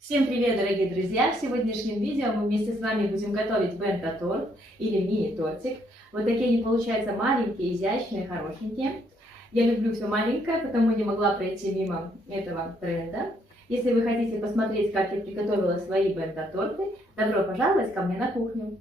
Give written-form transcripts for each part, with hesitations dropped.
Всем привет, дорогие друзья! В сегодняшнем видео мы вместе с вами будем готовить бенто-торт или мини-тортик. Вот такие они получаются маленькие, изящные, хорошенькие. Я люблю все маленькое, потому не могла пройти мимо этого тренда. Если вы хотите посмотреть, как я приготовила свои бенто-торты, добро пожаловать ко мне на кухню.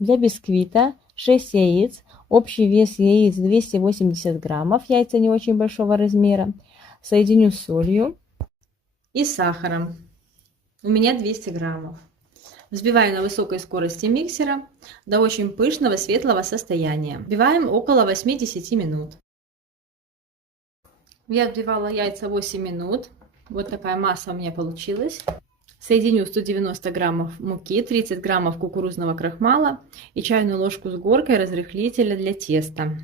Для бисквита 6 яиц, общий вес яиц 280 граммов, яйца не очень большого размера. Соединю с солью И сахаром. У меня 200 граммов. Взбиваю на высокой скорости миксера до очень пышного светлого состояния. Взбиваем около 8-10 минут. Я взбивала яйца 8 минут. Вот такая масса у меня получилась. Соединю 190 граммов муки, 30 граммов кукурузного крахмала и чайную ложку с горкой разрыхлителя для теста.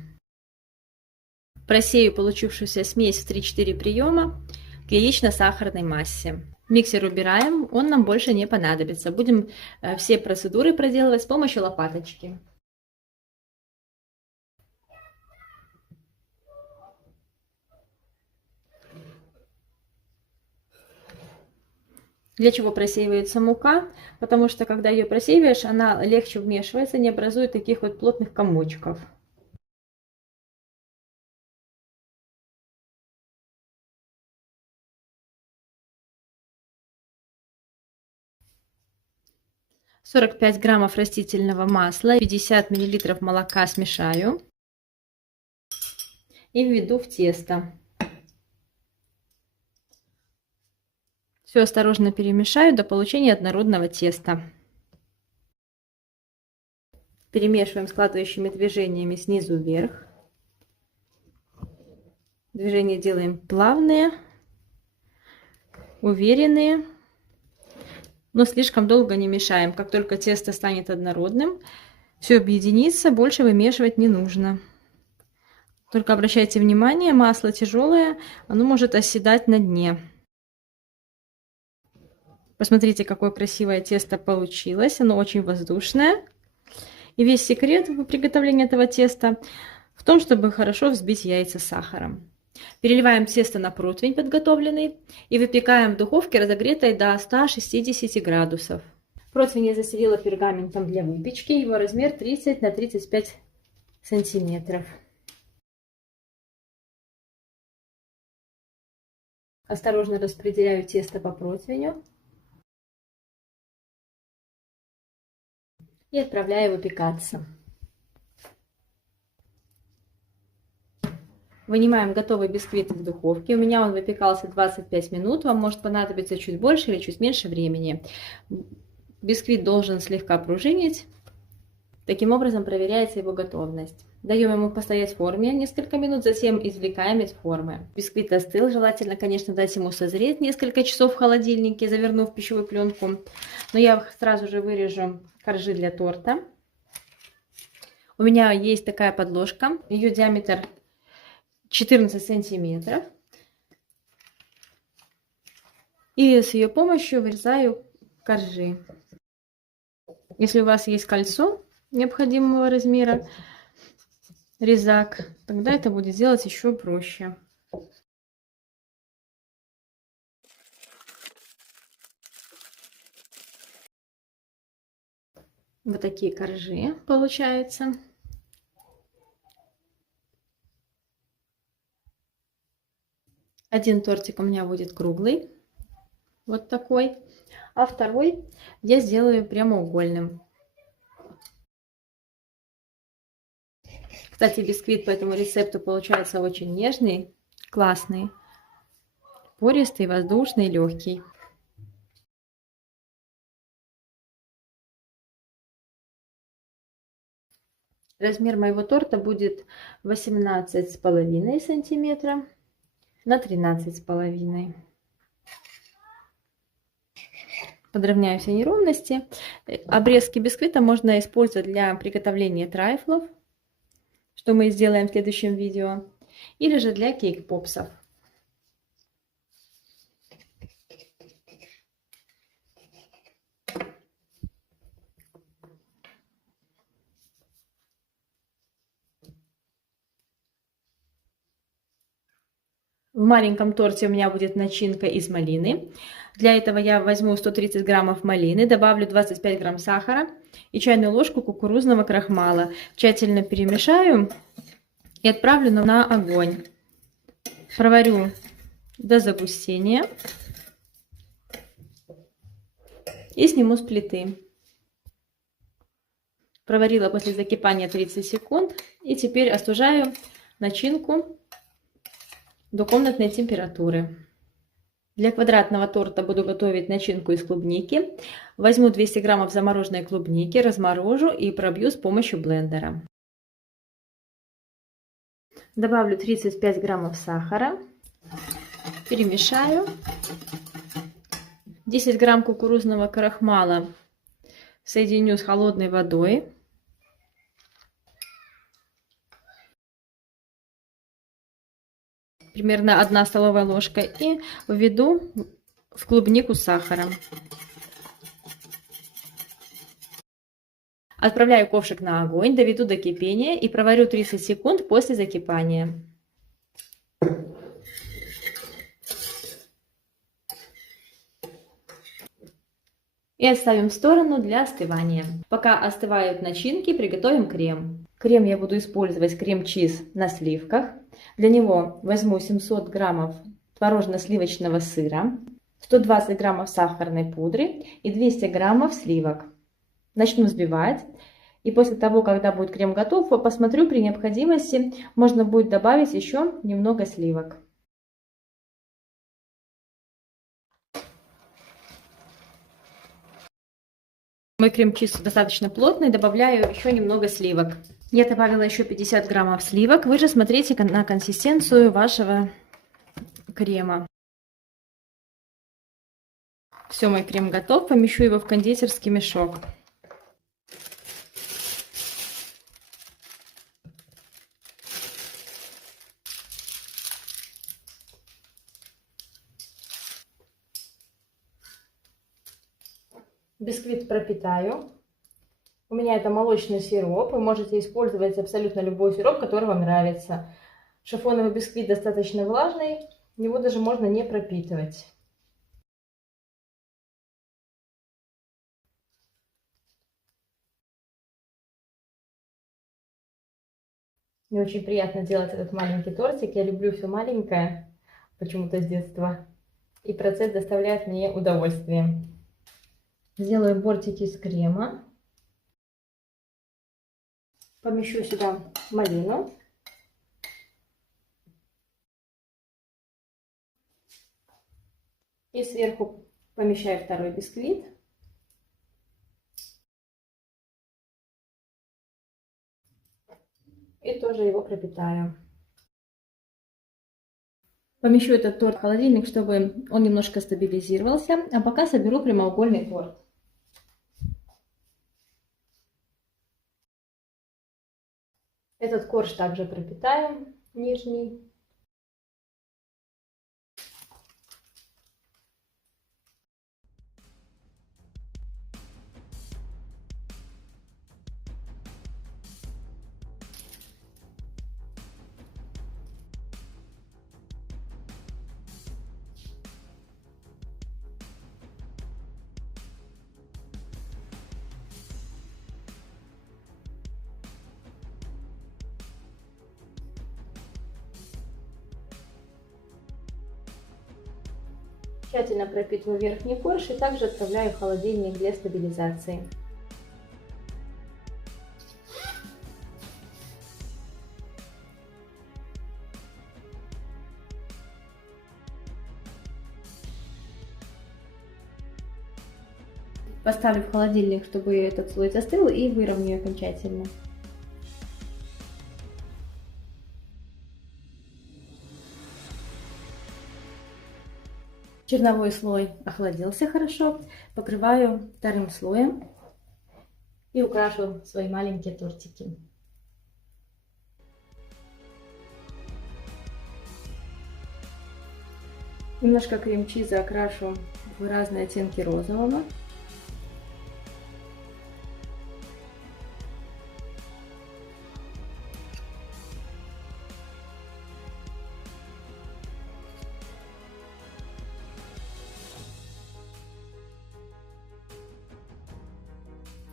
Просею получившуюся смесь в 3-4 приема к яично-сахарной массе. Миксер убираем, он нам больше не понадобится. Будем все процедуры проделывать с помощью лопаточки. Для чего просеивается мука? Потому что когда ее просеиваешь, она легче вмешивается, не образует таких вот плотных комочков. «45 граммов растительного масла, 50 миллилитров молока смешаю и введу в тесто. Все осторожно перемешаю до получения однородного теста. Перемешиваем складывающими движениями снизу вверх. Движения делаем плавные, уверенные, но слишком долго не мешаем. Как только тесто станет однородным, все объединится, больше вымешивать не нужно. Только обращайте внимание, масло тяжелое, оно может оседать на дне. Посмотрите, какое красивое тесто получилось, оно очень воздушное. И весь секрет в приготовлении этого теста в том, чтобы хорошо взбить яйца с сахаром. Переливаем тесто на противень подготовленный и выпекаем в духовке, разогретой до 160 градусов. Противень я застелила пергаментом для выпечки, его размер 30 на 35 сантиметров. Осторожно распределяю тесто по противню и отправляю выпекаться. Вынимаем готовый бисквит из духовки. У меня он выпекался 25 минут. Вам может понадобиться чуть больше или чуть меньше времени. Бисквит должен слегка пружинить. Таким образом проверяется его готовность. Даем ему постоять в форме несколько минут, затем извлекаем из формы. Бисквит остыл. Желательно, конечно, дать ему созреть несколько часов в холодильнике, завернув в пищевую пленку. Но я сразу же вырежу коржи для торта. У меня есть такая подложка. Ее диаметр 14 сантиметров. И с ее помощью вырезаю коржи. Если у вас есть кольцо необходимого размера, резак, тогда это будет сделать еще проще. Вот такие коржи получаются. Один тортик у меня будет круглый, вот такой, а второй я сделаю прямоугольным. Кстати, бисквит по этому рецепту получается очень нежный, классный, пористый, воздушный, легкий. Размер моего торта будет 18,5 сантиметра на 13,5. Подровняю все неровности. Обрезки бисквита можно использовать для приготовления трайфлов, что мы сделаем в следующем видео, или же для кейк-попсов. В маленьком торте у меня будет начинка из малины. Для этого я возьму 130 граммов малины, добавлю 25 грамм сахара и чайную ложку кукурузного крахмала. Тщательно перемешаю и отправлю на огонь. Проварю до загустения и сниму с плиты. Проварила после закипания 30 секунд и теперь остужаю начинку до комнатной температуры. Для квадратного торта буду готовить начинку из клубники. Возьму 200 граммов замороженной клубники, разморожу и пробью с помощью блендера. Добавлю 35 граммов сахара, перемешаю. 10 грамм кукурузного крахмала соединю с холодной водой. Примерно 1 столовая ложка, и введу в клубнику с сахаром. Отправляю ковшик на огонь, доведу до кипения и проварю 30 секунд после закипания. И отставим в сторону для остывания. Пока остывают начинки, приготовим крем. Крем я буду использовать крем-чиз на сливках. Для него возьму 700 граммов творожно-сливочного сыра, 120 граммов сахарной пудры и 200 граммов сливок. Начну взбивать. И после того, когда будет крем готов, посмотрю, при необходимости можно будет добавить еще немного сливок. Мой крем-чиз достаточно плотный, добавляю еще немного сливок. Я добавила еще 50 граммов сливок. Вы же смотрите на консистенцию вашего крема. Все, мой крем готов. Помещу его в кондитерский мешок. Бисквит пропитаю. У меня это молочный сироп. Вы можете использовать абсолютно любой сироп, который вам нравится. Шифоновый бисквит достаточно влажный. Его даже можно не пропитывать. Мне очень приятно делать этот маленький тортик. Я люблю все маленькое, почему-то с детства. И процесс доставляет мне удовольствие. Сделаю бортики из крема. Помещу сюда малину. И сверху помещаю второй бисквит. И тоже его пропитаю. Помещу этот торт в холодильник, чтобы он немножко стабилизировался. А пока соберу прямоугольный торт. Этот корж также пропитаю, нижний. Тщательно пропитываю верхний корж и также отправляю в холодильник для стабилизации. Поставлю в холодильник, чтобы этот слой застыл, и выровняю окончательно. Черновой слой охладился хорошо. Покрываю вторым слоем и украшу свои маленькие тортики. Немножко крем-чиза окрашу в разные оттенки розового.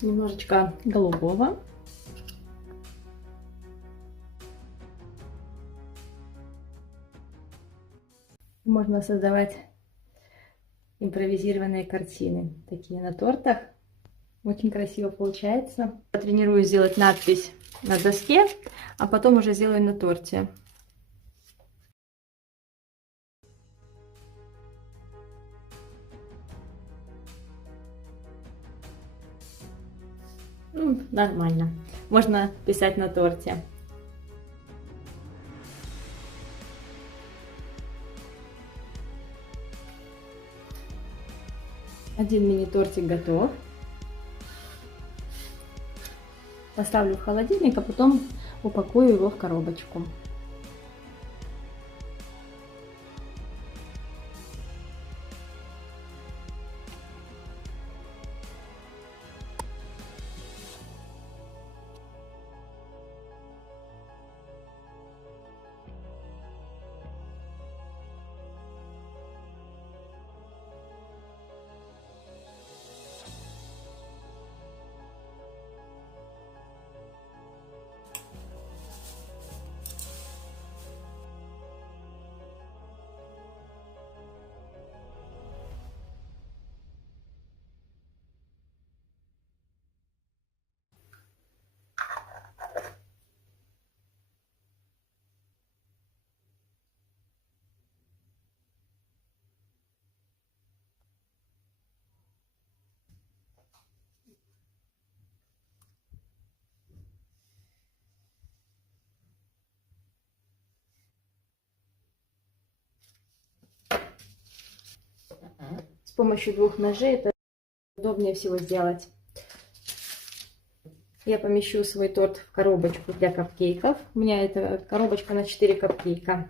немножечко голубого. Можно создавать импровизированные картины, такие на тортах. Очень красиво получается. Потренируюсь сделать надпись на доске, а потом уже сделаю на торте. Ну, нормально. Можно писать на торте. Один мини-тортик готов. Поставлю в холодильник, а потом упакую его в коробочку. С помощью двух ножей это удобнее всего сделать. Я помещу свой торт в коробочку для капкейков. У меня это коробочка на 4 капкейка.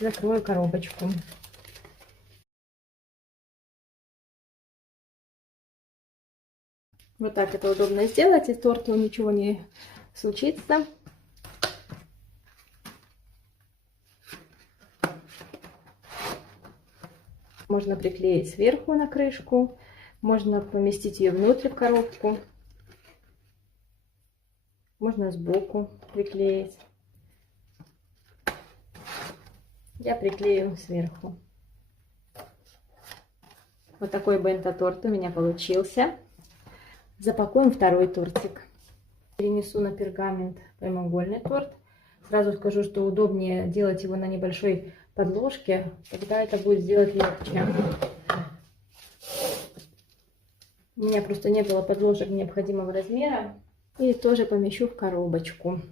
Закрою коробочку. Вот так это удобно сделать, и торту ничего не случится. Можно приклеить сверху на крышку, можно поместить ее внутрь в коробку, можно сбоку приклеить. Я приклею сверху. Вот такой бенто-торт у меня получился. Запакуем второй тортик. Перенесу на пергамент прямоугольный торт. Сразу скажу, что удобнее делать его на небольшой подложке, тогда это будет сделать легче. У меня просто не было подложек необходимого размера. И тоже помещу в коробочку.